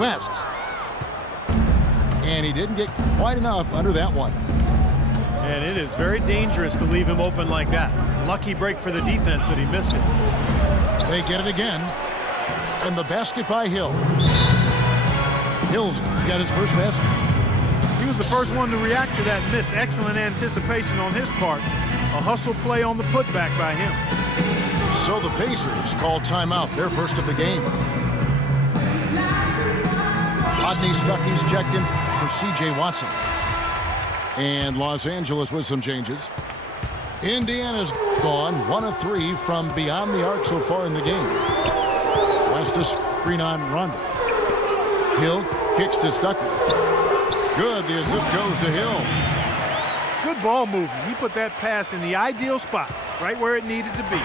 West. And he didn't get quite enough under that one. And it is very dangerous to leave him open like that. Lucky break for the defense that he missed it. They get it again. And the basket by Hill. Hill's got his first basket. He was the first one to react to that miss. Excellent anticipation on his part. A hustle play on the putback by him. So the Pacers call timeout, their first of the game. Rodney Stuckey's checked in for C.J. Watson. And Los Angeles with some changes. Indiana's gone 1 of 3 from beyond the arc so far in the game. West a screen on Rondo. Hill kicks to Stuckey. Good, the assist goes to Hill. Good ball movement. He put that pass in the ideal spot, right where it needed to be.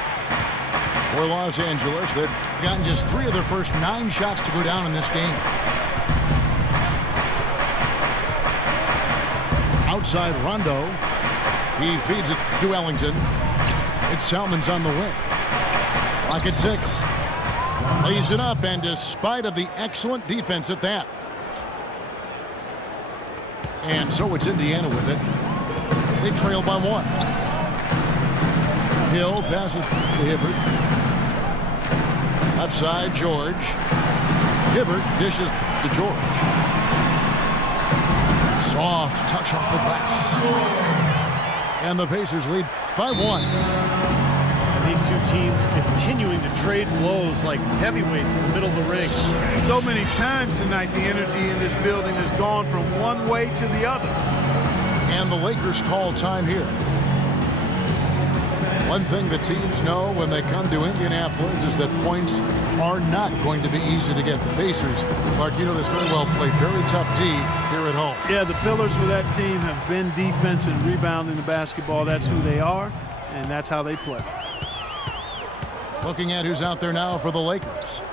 For Los Angeles, they've gotten just 3 of their first 9 shots to go down in this game. Outside Rondo. He feeds it to Ellington. It's Salmon's on the wing. Rocket 6. Lays it up, and despite of the excellent defense at that. And so it's Indiana with it. They trail by 1. Hill passes to Hibbert. Left side, George. Hibbert dishes to George. Soft touch off the glass. And the Pacers lead by 1. And these two teams continuing to trade blows like heavyweights in the middle of the ring. So many times tonight, the energy in this building has gone from one way to the other. And the Lakers call time here. One thing the teams know when they come to Indianapolis is that points are not going to be easy to get. The Pacers, Clark, you know this very well, play very tough D here at home. Yeah, the pillars for that team have been defense and rebounding the basketball. That's who they are, and that's how they play. Looking at who's out there now for the Lakers.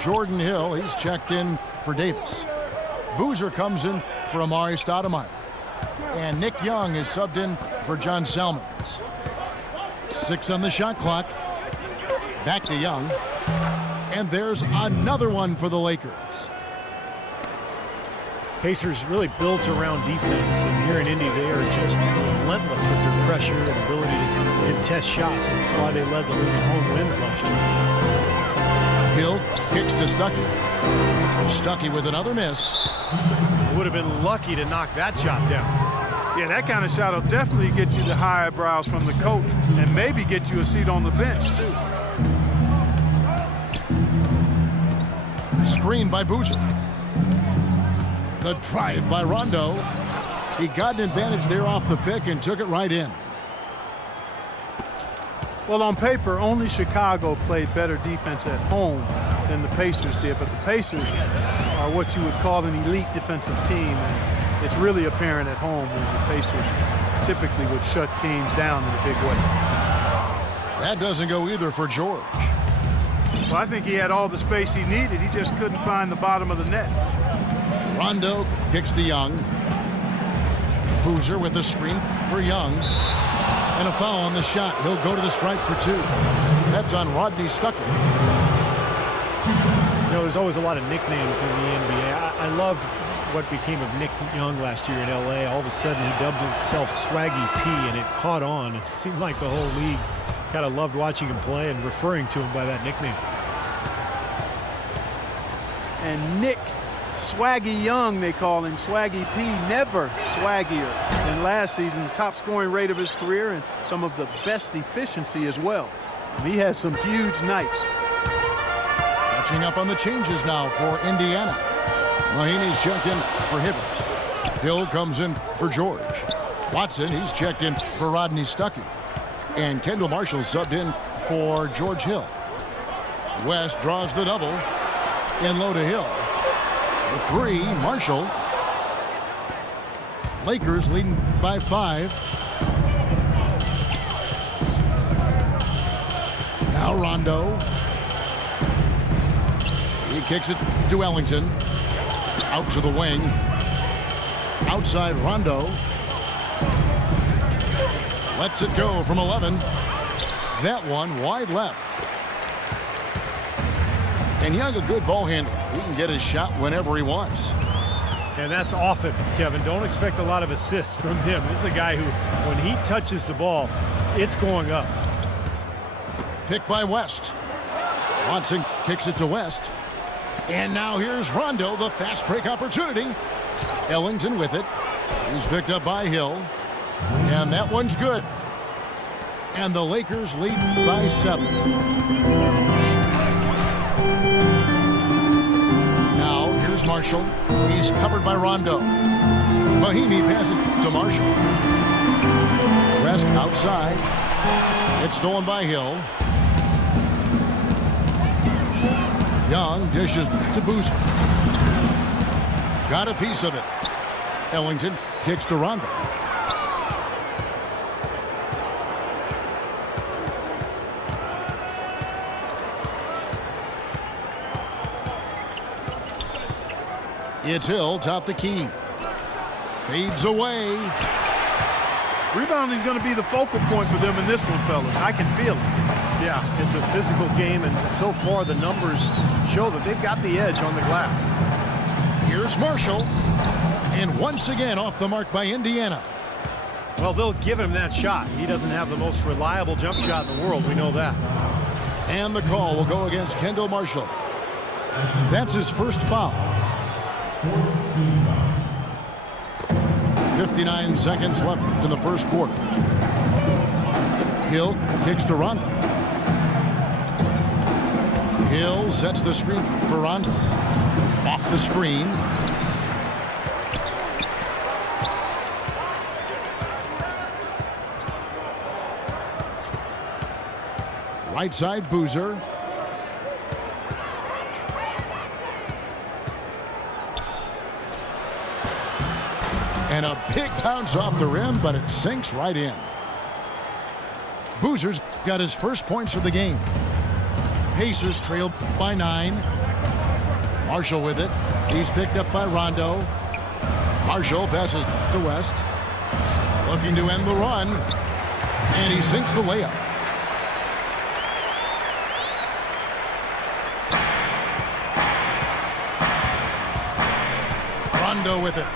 Jordan Hill, he's checked in for Davis. Boozer comes in for Amari Stoudemire. And Nick Young is subbed in for John Salmons. 6 on the shot clock. Back to Young. And there's another one for the Lakers. Pacers really built around defense, and here in Indy they are just relentless with their pressure and ability to contest shots. That's why they led the league in home wins last year. Hill kicks to Stuckey. Stuckey with another miss. Would have been lucky to knock that shot down. Yeah, that kind of shot will definitely get you the high eyebrows from the coach and maybe get you a seat on the bench, too. Screen by Boozer. The drive by Rondo. He got an advantage there off the pick and took it right in. Well, on paper, only Chicago played better defense at home than the Pacers did, but the Pacers are what you would call an elite defensive team, and it's really apparent at home when the Pacers typically would shut teams down in a big way. That doesn't go either for George. Well, I think he had all the space he needed. He just couldn't find the bottom of the net. Rondo kicks to Young. Boozer with the screen for Young. And a foul on the shot. He'll go to the stripe for 2. That's on Rodney Stuckey. You know, there's always a lot of nicknames in the NBA. I loved what became of Nick Young last year in L.A. All of a sudden, he dubbed himself Swaggy P, and it caught on. It seemed like the whole league kind of loved watching him play and referring to him by that nickname. And Nick Swaggy Young, they call him. Swaggy P, never swaggier than last season. The top scoring rate of his career and some of the best efficiency as well. He has some huge nights. Catching up on the changes now for Indiana. Mahaney's checked in for Hibbert. Hill comes in for George. Watson, he's checked in for Rodney Stuckey. And Kendall Marshall subbed in for George Hill. West draws the double. In low to Hill. The 3, Marshall. Lakers leading by 5. Now Rondo. He kicks it to Ellington. Out to the wing. Outside Rondo. Lets it go from 11. That one wide left. And Young, a good ball handler. He can get his shot whenever he wants. And that's often, Kevin. Don't expect a lot of assists from him. This is a guy who, when he touches the ball, it's going up. Picked by West. Watson kicks it to West. And now here's Rondo, the fast break opportunity. Ellington with it. He's picked up by Hill. And that one's good. And the Lakers lead by 7. Now here's Marshall. He's covered by Rondo. Mahinmi passes to Marshall. West outside. It's stolen by Hill. Young dishes to Boozer. Got a piece of it. Ellington kicks to Rondo. It's Hill, top the key. Fades away. Rebounding is going to be the focal point for them in this one, fellas. I can feel it. Yeah, it's a physical game, and so far the numbers show that they've got the edge on the glass. Here's Marshall. And once again off the mark by Indiana. Well, they'll give him that shot. He doesn't have the most reliable jump shot in the world. We know that. And the call will go against Kendall Marshall. That's his first foul. 59 seconds left in the first quarter. Hill kicks to Rondo. Hill sets the screen for Rondo. Off the screen. Right side, Boozer. And a big bounce off the rim, but it sinks right in. Boozer's got his first points of the game. Pacers trail by 9. Marshall with it. He's picked up by Rondo. Marshall passes to West. Looking to end the run. And he sinks the layup. Rondo with it.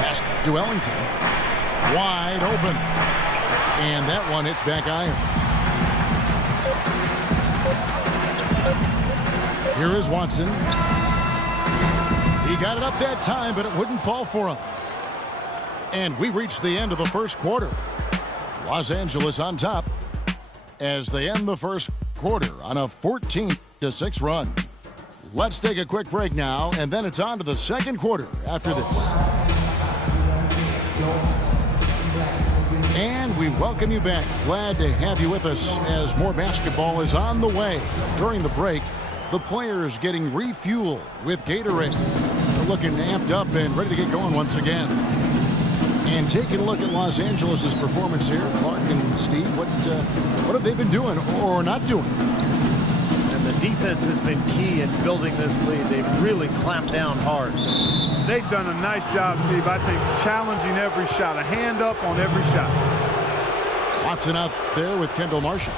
Pass to Ellington. Wide open. And that one hits back iron. Here is Watson. He got it up that time, but it wouldn't fall for him. And we reached the end of the first quarter. Los Angeles on top as they end the first quarter on a 14-6 run. Let's take a quick break now, and then it's on to the second quarter after this. And we welcome you back. Glad to have you with us as more basketball is on the way. During the break, the players getting refueled with Gatorade. They're looking amped up and ready to get going once again. And taking a look at Los Angeles' performance here, Clark and Steve, what have they been doing or not doing? And the defense has been key in building this lead. They've really clamped down hard. They've done a nice job, Steve. I think challenging every shot, a hand up on every shot. Watson out there with Kendall Marshall.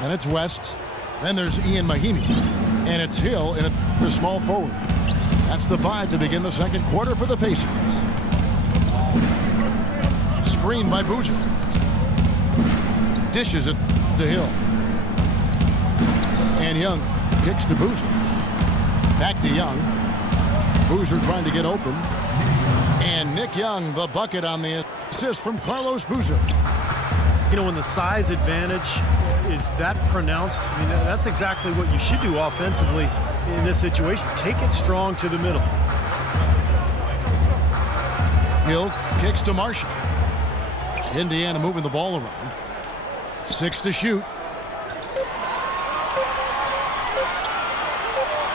And it's West. Then there's Ian Mahinmi. And it's Hill in the small forward. That's the 5 to begin the second quarter for the Pacers. Screen by Boozer. Dishes it to Hill. And Young kicks to Boozer. Back to Young. Boozer trying to get open. And Nick Young, the bucket on the assist from Carlos Boozer. You know, when the size advantage is that pronounced, I mean, that's exactly what you should do offensively in this situation. Take it strong to the middle. Hill kicks to Marshall. Indiana moving the ball around. 6 to shoot.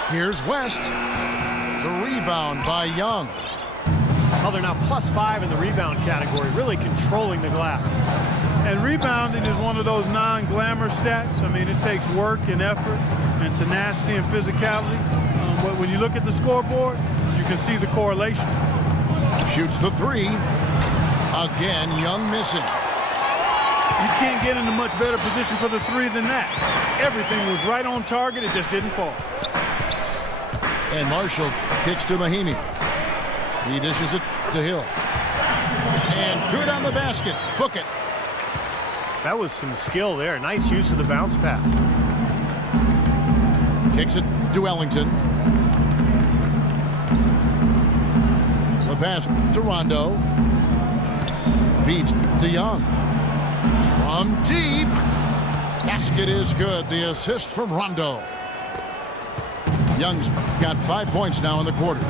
Here's West. The rebound by Young. Well, they're now +5 in the rebound category, really controlling the glass. And rebounding is one of those non-glamour stats. I mean, it takes work and effort and tenacity and physicality. But when you look at the scoreboard, you can see the correlation. Shoots the 3. Again, Young missing. You can't get into much better position for the three than that. Everything was right on target. It just didn't fall. And Marshall kicks to Mahinmi. He dishes it to Hill. And good on the basket. Book it. That was some skill there. Nice use of the bounce pass. Kicks it to Ellington. The pass to Rondo. Feeds to Young. From deep. Basket is good. The assist from Rondo. Young's got 5 points now in the quarter.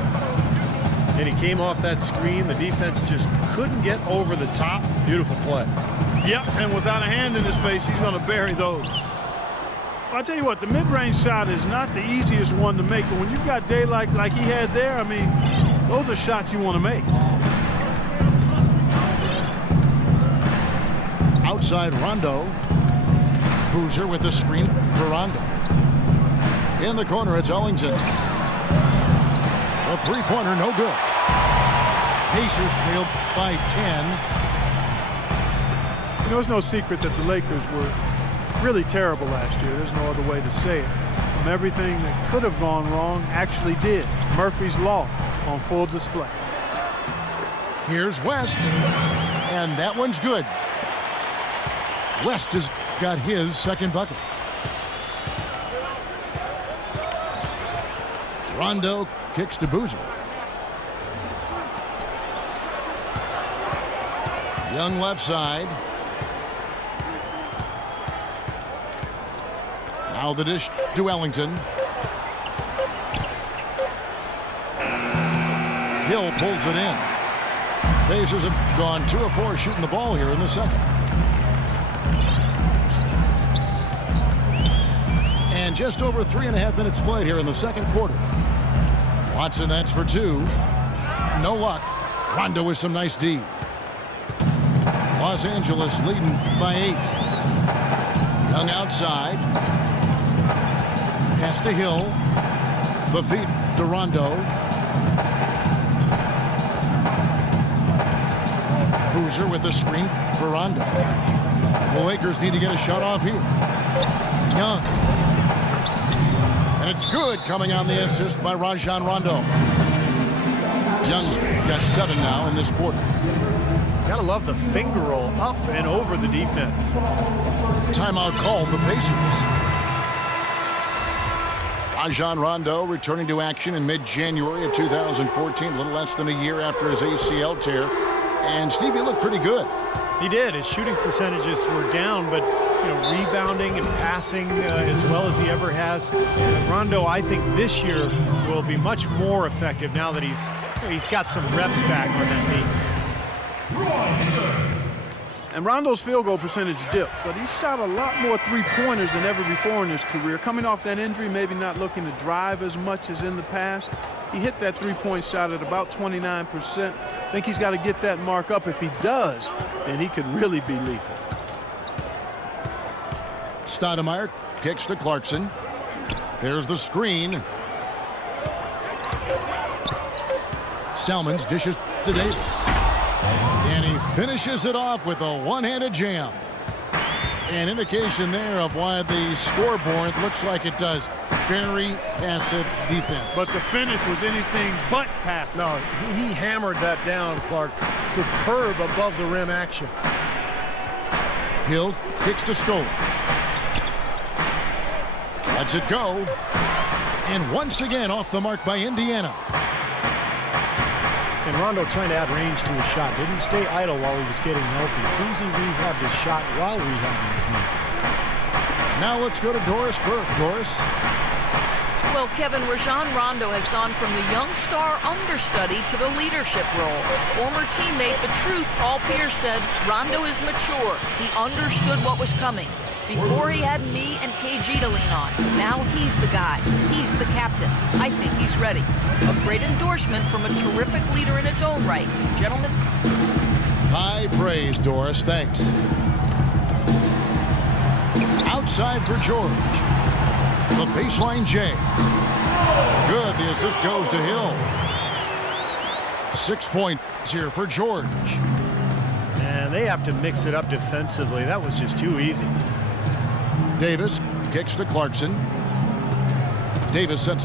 And he came off that screen. The defense just couldn't get over the top. Beautiful play. Yep, and without a hand in his face, he's going to bury those. I'll tell you what, the mid-range shot is not the easiest one to make, but when you've got daylight like he had there, I mean, those are shots you want to make. Outside Rondo. Boozer with the screen for Rondo. In the corner, it's Ellington. A three-pointer, no good. Pacers trailed by 10. You know, it's no secret that the Lakers were really terrible last year. There's no other way to say it. From everything that could have gone wrong, actually did. Murphy's Law on full display. Here's West. And that one's good. West has got his second bucket. Rondo kicks to Boozer. Young left side. Now the dish to Ellington. Hill pulls it in. Pacers have gone 2 of 4 shooting the ball here in the second. And just over 3.5 minutes played here in the second quarter. Watson, that's for 2. No luck. Rondo with some nice D. Los Angeles leading by 8. Young outside. Pass to Hill. The feed to Rondo. Boozer with the screen for Rondo. The Lakers need to get a shot off here. Young. And it's good, coming on the assist by Rajon Rondo. Young's got 7 now in this quarter. Gotta love the finger roll up and over the defense. Timeout called the Pacers. Rajon Rondo returning to action in mid-January of 2014, a little less than a year after his ACL tear. And Steve, he looked pretty good. He did. His shooting percentages were down, but rebounding and passing as well as he ever has. Rondo, I think this year will be much more effective now that he's got some reps back on that team. And Rondo's field goal percentage dipped, but he shot a lot more three-pointers than ever before in his career. Coming off that injury, maybe not looking to drive as much as in the past. He hit that three-point shot at about 29%. I think he's got to get that mark up. If he does, then he could really be lethal. Stoudemire kicks to Clarkson. There's the screen. Salmons dishes to Davis. And he finishes it off with a one-handed jam. An indication there of why the scoreboard looks like it does. Very passive defense. But the finish was anything but passive. No, he hammered that down, Clark. Superb above the rim action. Hill kicks to Scola. Lets it go. And once again off the mark by Indiana. And Rondo trying to add range to his shot. Didn't stay idle while he was getting healthy. Seems he rehabbed his shot while rehabbing his knee. Now let's go to Doris Burke. Doris. Well, Kevin, Rajon Rondo has gone from the young star understudy to the leadership role. Former teammate The Truth, Paul Pierce, said Rondo is mature. He understood what was coming. Before he had me and KG to lean on. Now he's the guy. He's the captain. I think he's ready. A great endorsement from a terrific leader in his own right. Gentlemen. High praise, Doris. Thanks. Outside for George. The baseline J. Good. The assist goes to Hill. 6 points here for George. And Yeah, they have to mix it up defensively. That was just too easy. Davis kicks to Clarkson. Davis sets